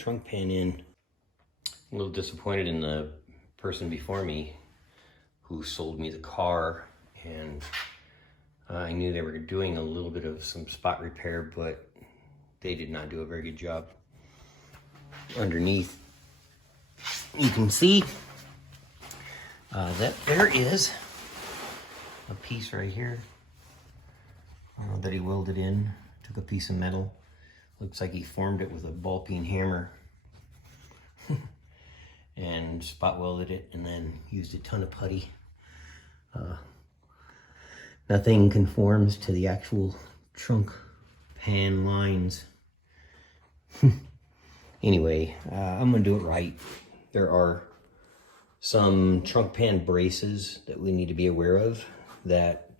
trunk pan in. A little disappointed in the person before me who sold me the car, and I knew they were doing a little bit of some spot repair, but they did not do a very good job. Underneath, you can see that there is a piece right here that he welded in. Took a piece of metal. Looks like he formed it with a ball peen hammer and spot welded it, and then used a ton of putty. Nothing conforms to the actual trunk pan lines. Anyway, I'm gonna do it right. There are some trunk pan braces that we need to be aware of that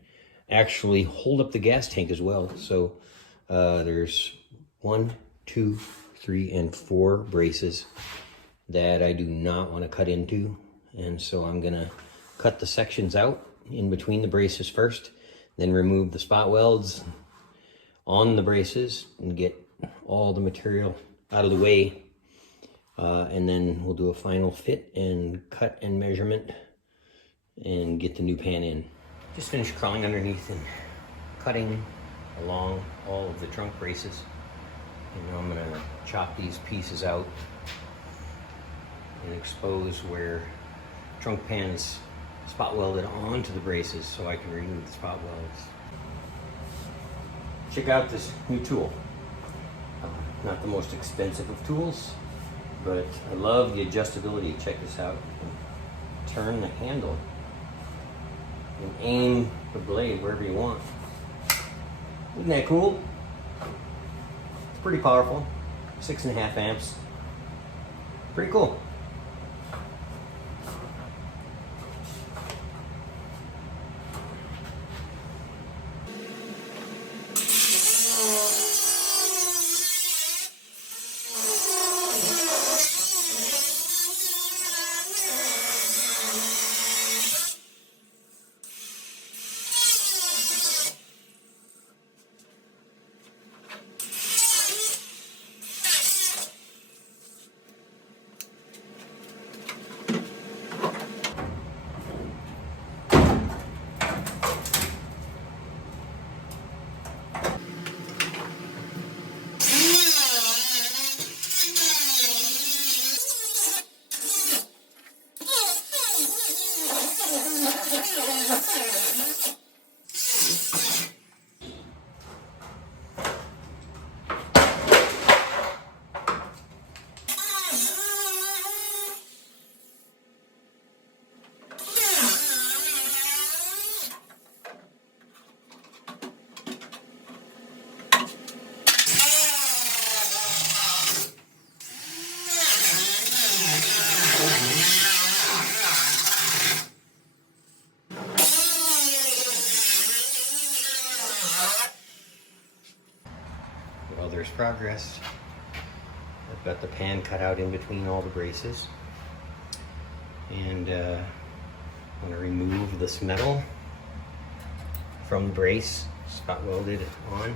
actually hold up the gas tank as well. So there's 1, 2, 3, and 4 braces that I do not want to cut into. And so I'm gonna cut the sections out in between the braces first, then remove the spot welds on the braces and get all the material out of the way. And then we'll do a final fit and cut and measurement and get the new pan in. Just finished crawling underneath and cutting along all of the trunk braces. And now I'm gonna chop these pieces out and expose where trunk pan's spot welded onto the braces so I can remove the spot welds. Check out this new tool. Not the most expensive of tools, but I love the adjustability. Check this out. Turn the handle and aim the blade wherever you want. Isn't that cool? It's pretty powerful. 6.5 amps. Pretty cool. Well, there's progress. I've got the pan cut out in between all the braces. And I'm going to remove this metal from the brace, spot welded on.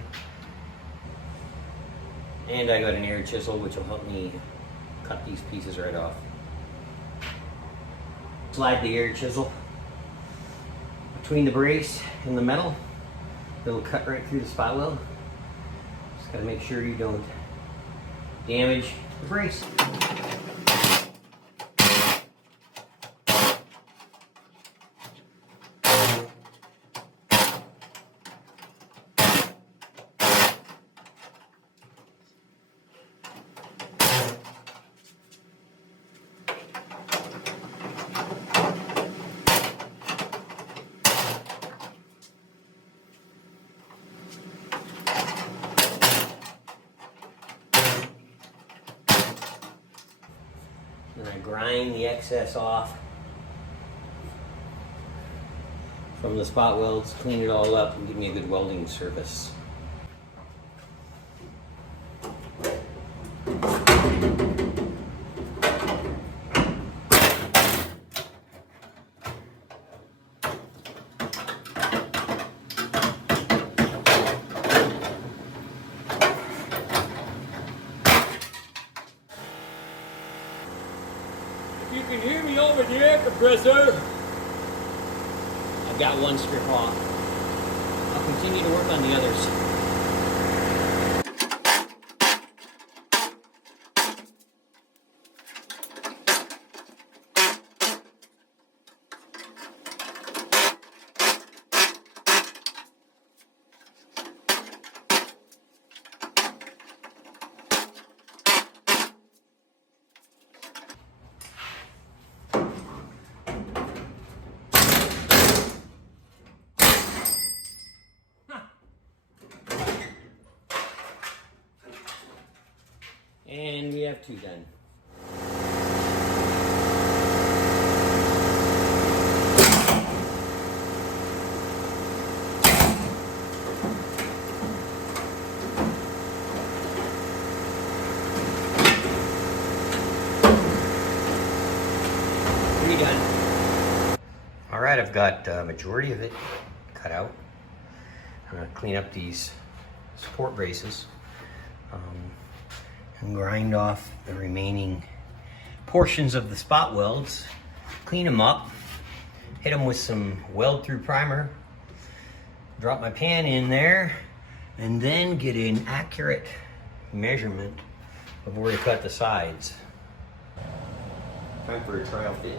And I got an air chisel which will help me cut these pieces right off. Slide the air chisel between the brace and the metal. It'll cut right through the spot weld. Just gotta make sure you don't damage the brace. And I grind the excess off from the spot welds, clean it all up, and give me a good welding surface. compressor. I've got one strip off. I'll continue to work on the others. And we have two done. Three done. All right, I've got a majority of it cut out. I'm gonna clean up these support braces. And grind off the remaining portions of the spot welds, clean them up, hit them with some weld through primer, drop my pan in there, and then get an accurate measurement of where to cut the sides. Time for a trial fit.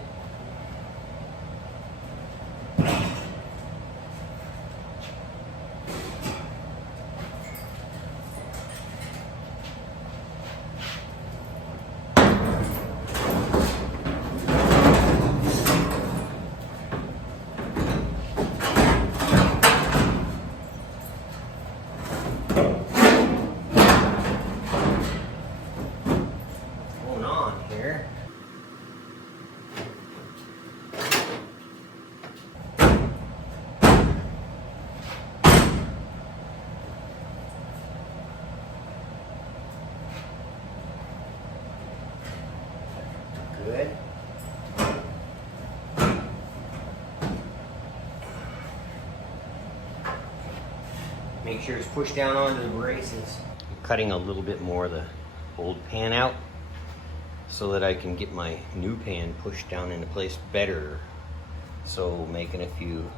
Good. Make sure it's pushed down onto the braces. I'm cutting a little bit more of the old pan out so that I can get my new pan pushed down into place better. So making a few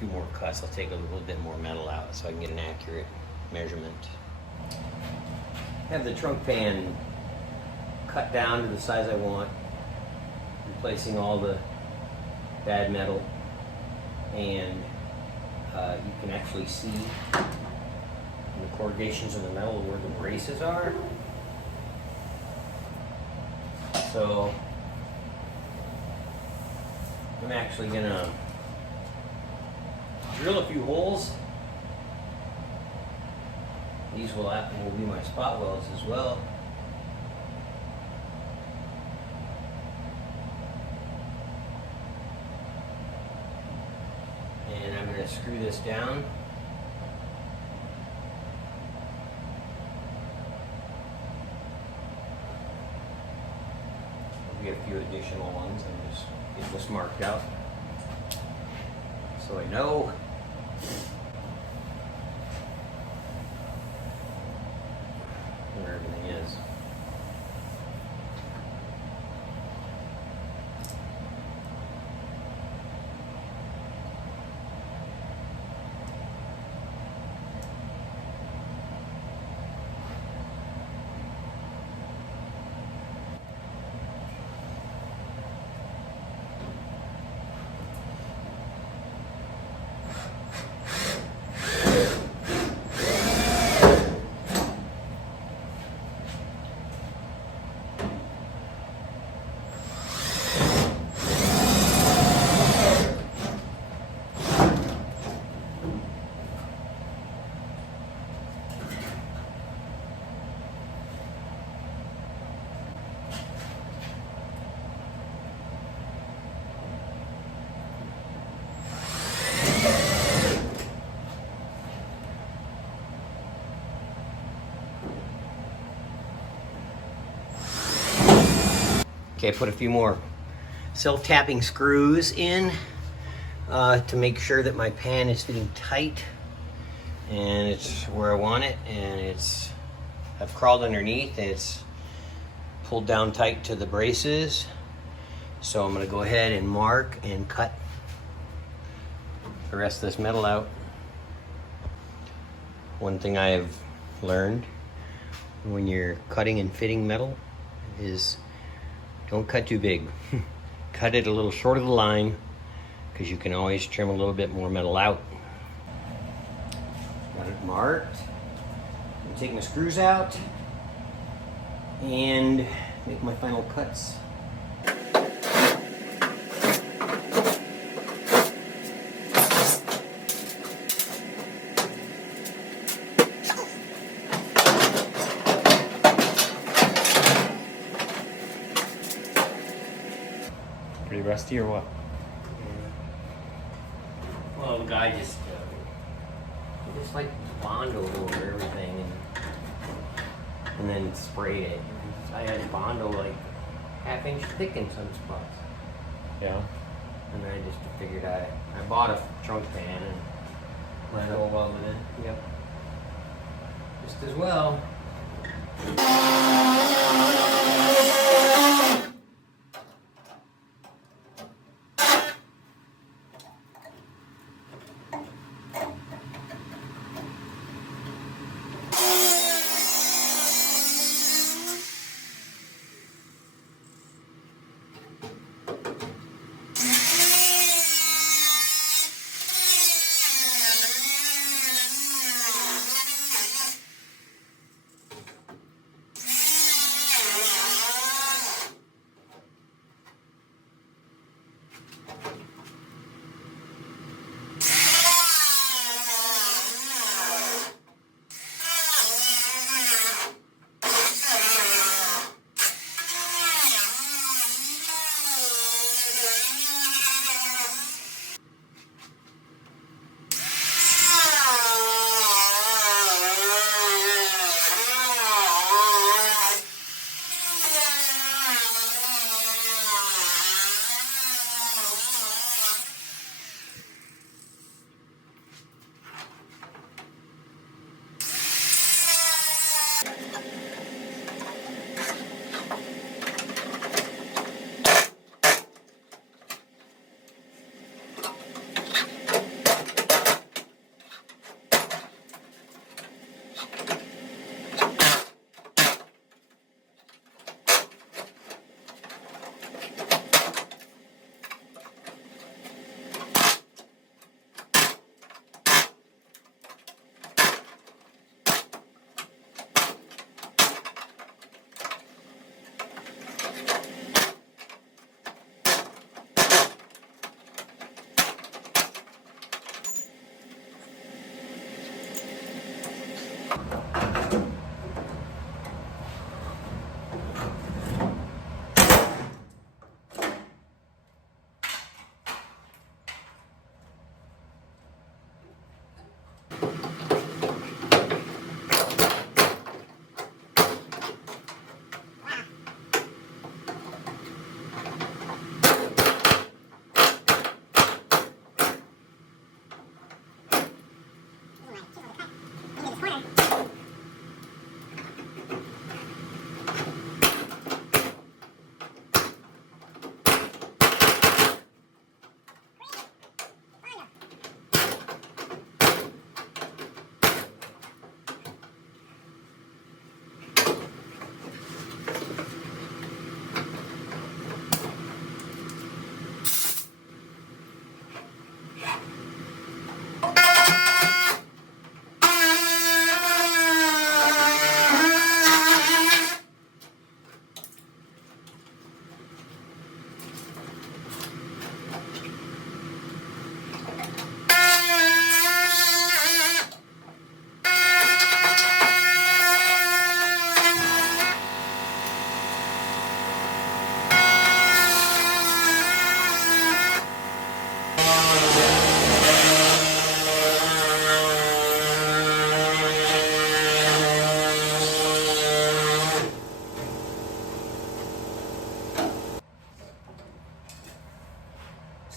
more cuts, I'll take a little bit more metal out so I can get an accurate measurement. Have the trunk pan cut down to the size I want, replacing all the bad metal, and you can actually see in the corrugations of the metal where the braces are. So I'm actually gonna drill a few holes. These will be my spot welds as well. And I'm going to screw this down. There'll be a few additional ones. I'm just get this marked out so I know. Where everything is. Okay, I put a few more self-tapping screws in to make sure that my pan is fitting tight and it's where I want it, and I've crawled underneath and it's pulled down tight to the braces, So I'm going to go ahead and mark and cut the rest of this metal out. One thing I have learned when you're cutting and fitting metal is don't cut too big. Cut it a little short of the line, because you can always trim a little bit more metal out. Got it marked. I'm taking the screws out and make my final cuts. Pretty rusty or what? Well, the guy just like Bondo over everything and then spray it. I had Bondo like half-inch thick in some spots. Yeah. And I just figured I bought a trunk pan and might as well with it. Yep. Just as well.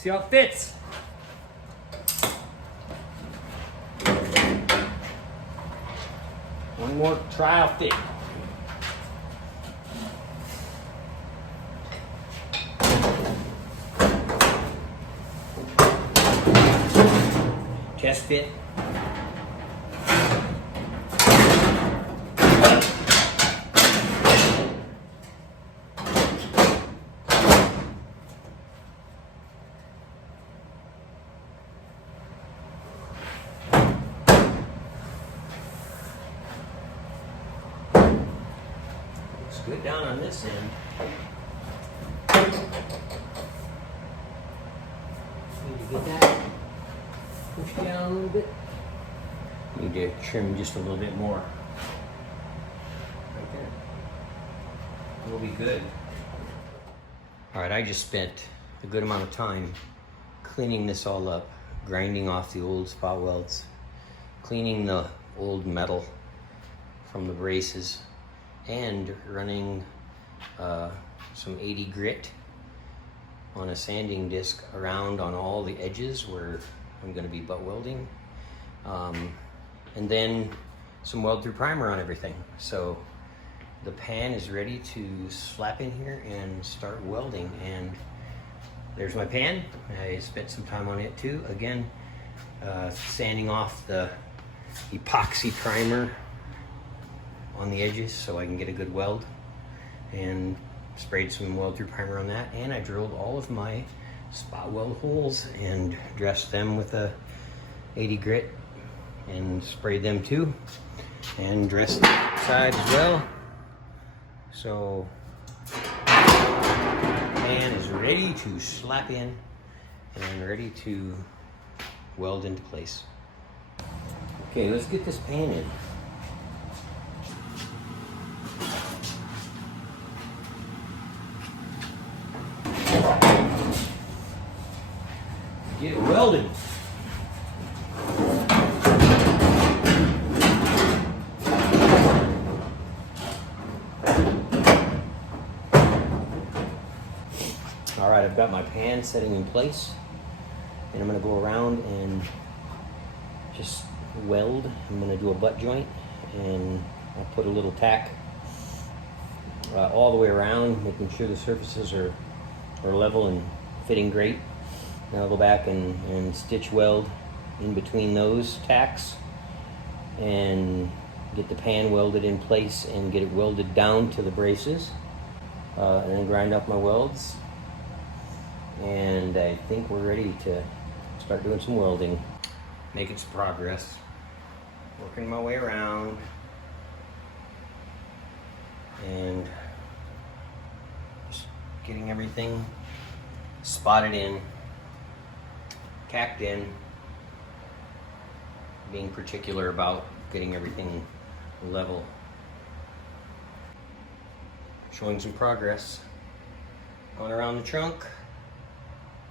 See how it fits. One more trial fit. test fit. Looks good down on this end. Need to get that pushed down a little bit. Need to trim just a little bit more. Right there. We'll be good. All right, I just spent a good amount of time cleaning this all up, grinding off the old spot welds, cleaning the old metal from the braces, and running some 80 grit on a sanding disc around on all the edges where I'm going to be butt welding, and then some weld through primer on everything. So the pan is ready to slap in here and start welding. And there's my pan. I spent some time on it too. Again, sanding off the epoxy primer on the edges so I can get a good weld, and sprayed some weld through primer on that. And I drilled all of my spot weld holes and dressed them with a 80 grit and sprayed them too, and dressed the side as well. So pan is ready to slap in and ready to weld into place. Okay, let's get this pan in. Get it welded. All right, I've got my pan setting in place, and I'm going to go around and just weld. I'm going to do a butt joint, and I'll put a little tack all the way around, making sure the surfaces are level and fitting great. Then I'll go back and stitch weld in between those tacks and get the pan welded in place and get it welded down to the braces, and then grind up my welds. And I think we're ready to start doing some welding. Making some progress. Working my way around. And just getting everything spotted in, tacked in, being particular about getting everything level. Showing some progress. Going around the trunk,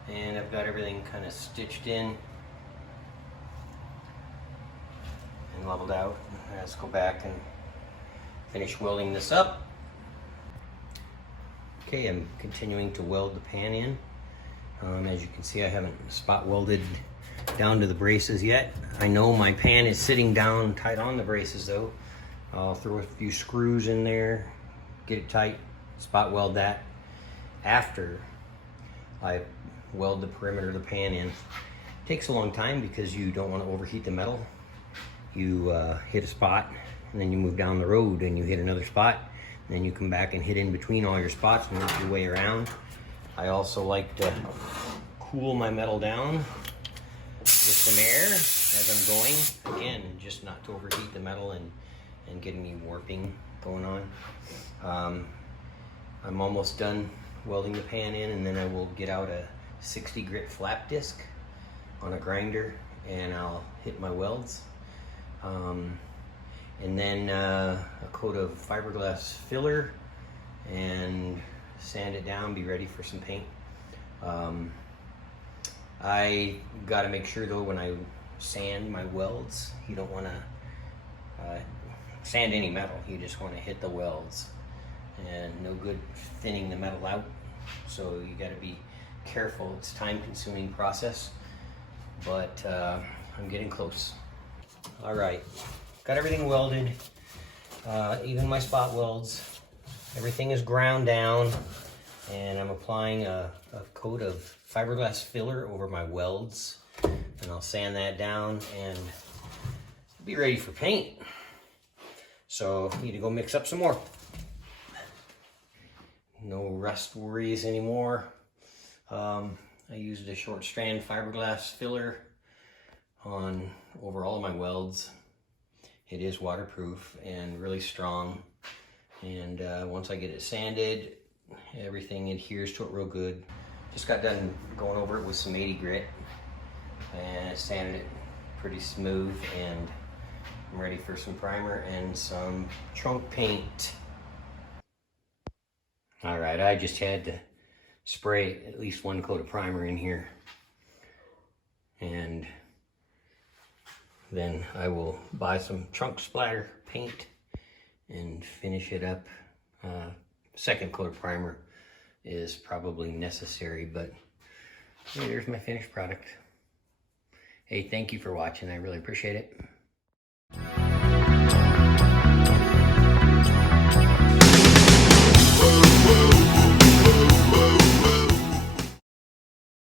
and I've got everything kind of stitched in and leveled out. Let's go back and finish welding this up. Okay, I'm continuing to weld the pan in. As you can see, I haven't spot welded down to the braces yet. I know my pan is sitting down tight on the braces though. I'll throw a few screws in there, get it tight, spot weld that after I weld the perimeter of the pan in. It takes a long time because you don't want to overheat the metal. You hit a spot, and then you move down the road and you hit another spot, and then you come back and hit in between all your spots and work your way around. I also like to cool my metal down with some air as I'm going. Again, just not to overheat the metal and get any warping going on. I'm almost done welding the pan in, and then I will get out a 60 grit flap disc on a grinder and I'll hit my welds. And then a coat of fiberglass filler and sand it down, be ready for some paint. I got to make sure though when I sand my welds, you don't want to sand any metal, you just want to hit the welds, and no good thinning the metal out. So you got to be careful. It's a time-consuming process, but I'm getting close. All right, got everything welded, even my spot welds. Everything is ground down, and I'm applying a coat of fiberglass filler over my welds. and I'll sand that down and be ready for paint. So need to go mix up some more. No rust worries anymore. I used a short strand fiberglass filler on over all of my welds. It is waterproof and really strong. And once I get it sanded, everything adheres to it real good. Just got done going over it with some 80 grit and sanded it pretty smooth, and I'm ready for some primer and some trunk paint. All right, I just had to spray at least one coat of primer in here, and then I will buy some trunk splatter paint and finish it up. Second coat of primer is probably necessary, but hey, there's my finished product. Hey, thank you for watching. I really appreciate it.